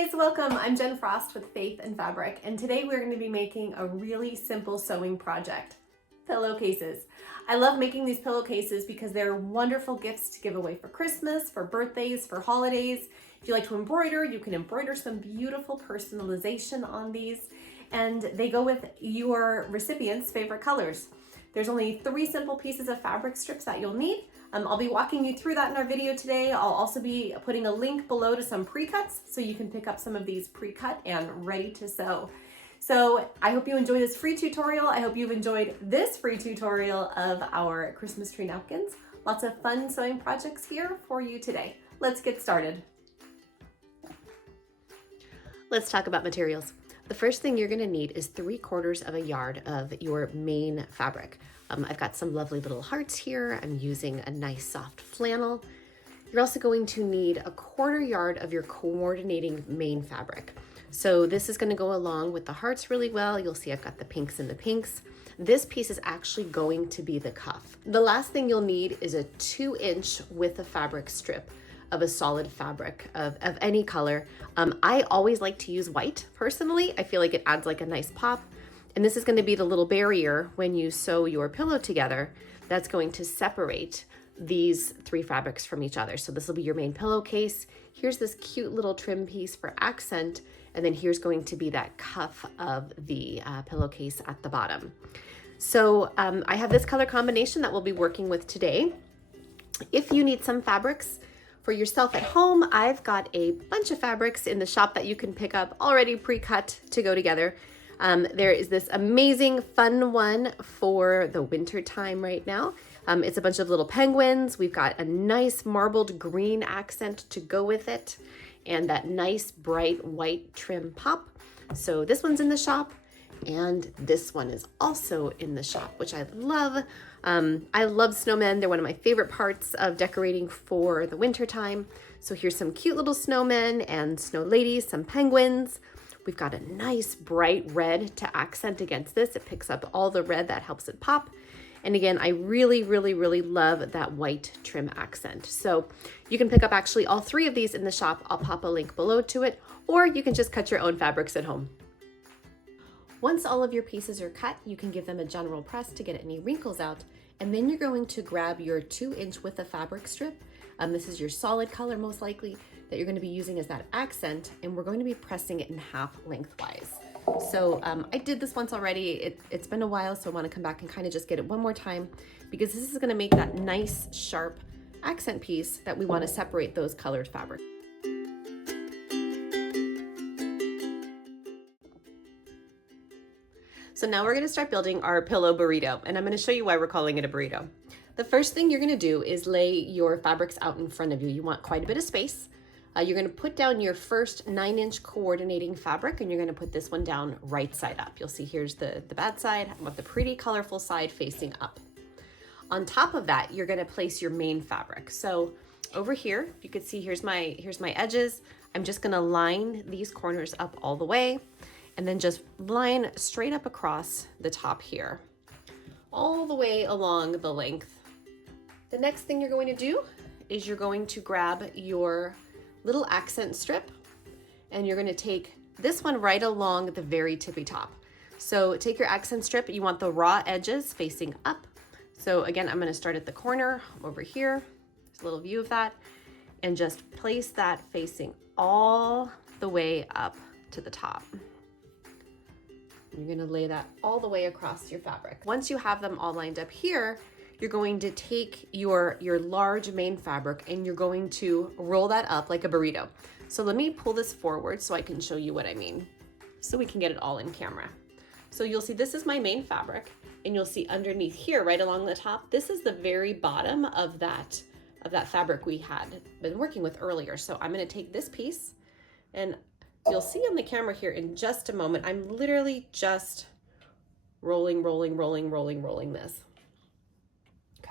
guys, welcome. I'm Jen Frost with Faith and Fabric, and today we're going to be making a really simple sewing project, pillowcases. I love making these pillowcases because they're wonderful gifts to give away for Christmas, for birthdays, for holidays. If you like to embroider, you can embroider some beautiful personalization on these, and they go with your recipient's favorite colors. There's only 3 simple pieces of fabric strips that you'll need. I'll be walking you through that in our video today. I'll also be putting a link below to some pre-cuts so you can pick up some of these pre-cut and ready to sew. So I hope you enjoy this free tutorial. I hope you've enjoyed this free tutorial of our Christmas tree napkins. Lots of fun sewing projects here for you today. Let's get started. Let's talk about materials. The first thing you're gonna need is 3/4 of a yard of your main fabric. I've got some lovely little hearts here. I'm using a nice soft flannel. You're also going to need a 1/4 yard of your coordinating main fabric. So this is gonna go along with the hearts really well. You'll see I've got the pinks and the pinks. This piece is actually going to be the cuff. The last thing you'll need is a 2-inch width of fabric strip of a solid fabric of any color. I always like to use white personally. I feel like it adds like a nice pop. And this is going to be the little barrier when you sew your pillow together that's going to separate these 3 fabrics from each other. So this will be your main pillowcase. Here's this cute little trim piece for accent. And then here's going to be that cuff of the pillowcase at the bottom. So I have this color combination that we'll be working with today. If you need some fabrics for yourself at home, I've got a bunch of fabrics in the shop that you can pick up already pre-cut to go together. There is this amazing fun one for the winter time right now. It's a bunch of little penguins. We've got a nice marbled green accent to go with it and that nice bright white trim pop. So this one's in the shop and this one is also in the shop, which I love. I love snowmen. They're one of my favorite parts of decorating for the winter time. So here's some cute little snowmen and snow ladies, some penguins. We've got a nice bright red to accent against this. It picks up all the red that helps it pop. And again, I really love that white trim accent. So you can pick up actually all 3 of these in the shop. I'll pop a link below to it, or you can just cut your own fabrics at home. Once all of your pieces are cut, you can give them a general press to get any wrinkles out. And then you're going to grab your 2-inch width of fabric strip. This is your solid color most likely that you're going to be using as that accent, and we're going to be pressing it in half lengthwise. So I did this once already. It's been a while, so I want to come back and kind of just get it one more time because this is going to make that nice sharp accent piece that we want to separate those colored fabrics. So now we're going to start building our pillow burrito, and I'm going to show you why we're calling it a burrito. The first thing you're going to do is lay your fabrics out in front of you. You want quite a bit of space. You're going to put down your first 9-inch coordinating fabric, and you're going to put this one down right side up. You'll see here's the bad side. I want the pretty colorful side facing up. On top of that, you're going to place your main fabric. So over here, you can see here's my edges. I'm just going to line these corners up all the way, and then just line straight up across the top here, all the way along the length. The next thing you're going to do is you're going to grab your little accent strip, and you're going to take this one right along the very tippy top. So take your accent strip. You want the raw edges facing up. So again, I'm going to start at the corner over here. There's a little view of that, and just place that facing all the way up to the top. You're going to lay that all the way across your fabric. Once you have them all lined up here, you're going to take your large main fabric and you're going to roll that up like a burrito. So let me pull this forward so I can show you what I mean, so we can get it all in camera. So you'll see this is my main fabric, and you'll see underneath here, right along the top, this is the very bottom of that fabric we had been working with earlier. So I'm going to take this piece, and you'll see on the camera here in just a moment, I'm literally just rolling this.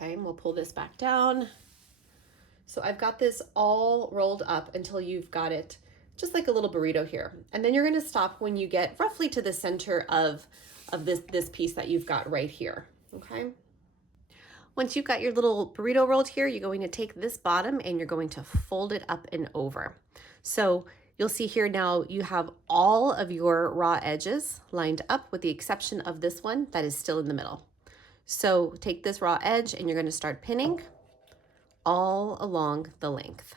Okay, and we'll pull this back down. So I've got this all rolled up until you've got it just like a little burrito here. And then you're gonna stop when you get roughly to the center of this piece that you've got right here, okay? Once you've got your little burrito rolled here, you're going to take this bottom and you're going to fold it up and over. So You'll see here now you have all of your raw edges lined up with the exception of this one that is still in the middle. So take this raw edge and you're going to start pinning all along the length.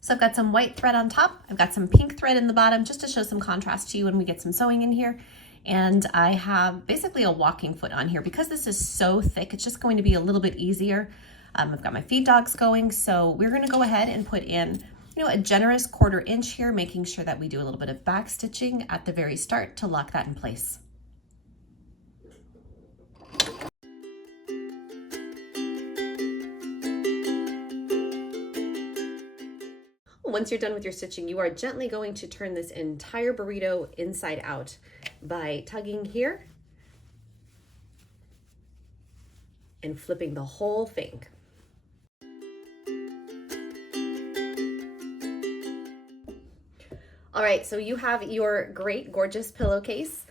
So I've got some white thread on top. I've got some pink thread in the bottom just to show some contrast to you when we get some sewing in here. And I have basically a walking foot on here. Because this is so thick, it's just going to be a little bit easier. I've got my feed dogs going, so we're gonna go ahead and put in, a generous 1/4 inch here, making sure that we do a little bit of back stitching at the very start to lock that in place. Once you're done with your stitching, you are gently going to turn this entire burrito inside out by tugging here and flipping the whole thing. All right, so you have your great, gorgeous pillowcase.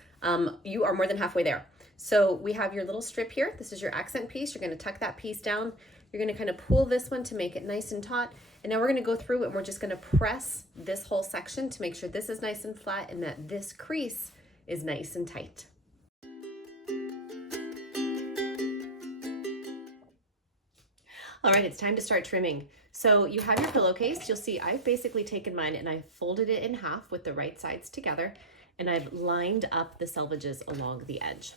You are more than halfway there. So we have your little strip here. This is your accent piece. You're gonna tuck that piece down. You're gonna kind of pull this one to make it nice and taut. And now we're gonna go through and we're just gonna press this whole section to make sure this is nice and flat and that this crease is nice and tight. All right, it's time to start trimming. So you have your pillowcase. You'll see I've basically taken mine and I've folded it in half with the right sides together, and I've lined up the selvages along the edge.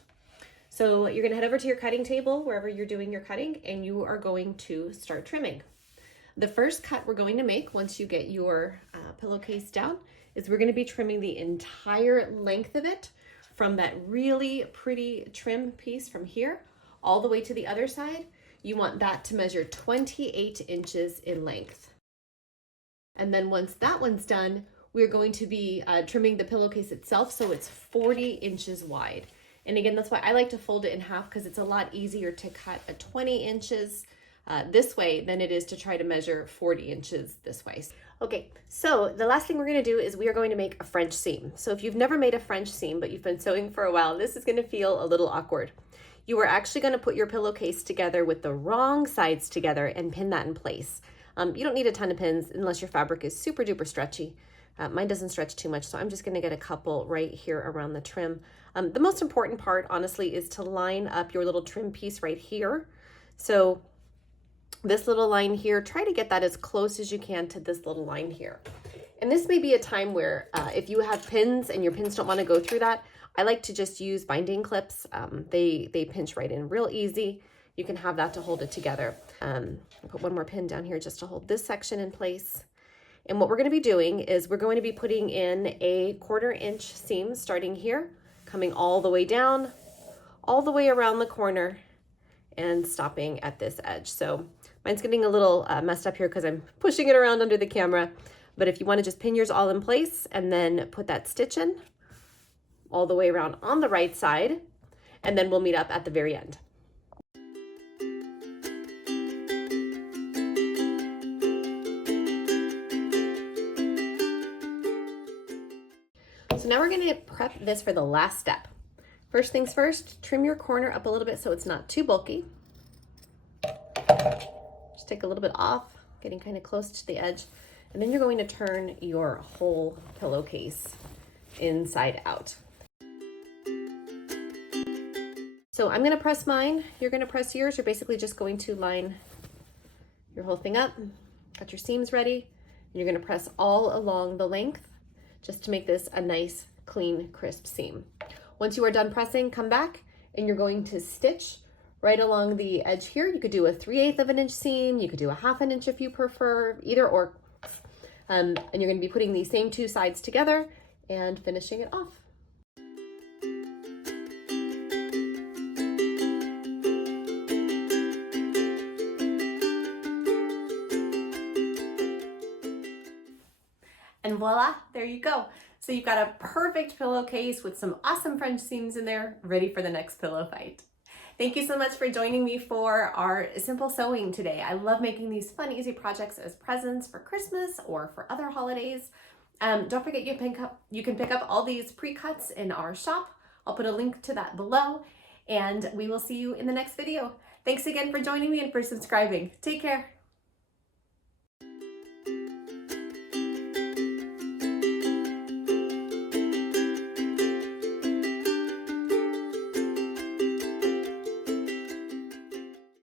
So you're gonna head over to your cutting table, wherever you're doing your cutting, and you are going to start trimming. The first cut we're going to make once you get your pillowcase down is we're gonna be trimming the entire length of it from that really pretty trim piece from here all the way to the other side. You want that to measure 28 inches in length. And then once that one's done, we're going to be trimming the pillowcase itself so it's 40 inches wide. And again, that's why I like to fold it in half, because it's a lot easier to cut a 20 inches this way than it is to try to measure 40 inches this way. Okay, so the last thing we're gonna do is we are going to make a French seam. So if you've never made a French seam, but you've been sewing for a while, this is gonna feel a little awkward. You are actually gonna put your pillowcase together with the wrong sides together and pin that in place. You don't need a ton of pins unless your fabric is super duper stretchy. Mine doesn't stretch too much, so I'm just gonna get a couple right here around the trim. The most important part, honestly, is to line up your little trim piece right here. So this little line here, try to get that as close as you can to this little line here. And this may be a time where if you have pins and your pins don't wanna go through that, I like to just use binding clips. They pinch right in real easy. You can have that to hold it together. I'll put one more pin down here just to hold this section in place. And what we're gonna be doing is we're going to be putting in a 1/4 inch seam starting here, coming all the way down, all the way around the corner, and stopping at this edge. So mine's getting a little messed up here because I'm pushing it around under the camera. But if you wanna just pin yours all in place and then put that stitch in all the way around on the right side, and then we'll meet up at the very end. So now we're gonna prep this for the last step. First things first, trim your corner up a little bit so it's not too bulky. Just take a little bit off, getting kind of close to the edge, and then you're going to turn your whole pillowcase inside out. So I'm gonna press mine, you're gonna press yours. You're basically just going to line your whole thing up, got your seams ready, and you're gonna press all along the length just to make this a nice, clean, crisp seam. Once you are done pressing, come back and you're going to stitch right along the edge here. You could do a 3/8 of an inch seam, you could do a 1/2 inch if you prefer, either or. And you're gonna be putting these same two sides together and finishing it off. And voila, there you go. So you've got a perfect pillowcase with some awesome French seams in there, ready for the next pillow fight. Thank you so much for joining me for our simple sewing today. I love making these fun, easy projects as presents for Christmas or for other holidays. Don't forget you can pick up all these pre-cuts in our shop. I'll put a link to that below, and we will see you in the next video. Thanks again for joining me and for subscribing. Take care.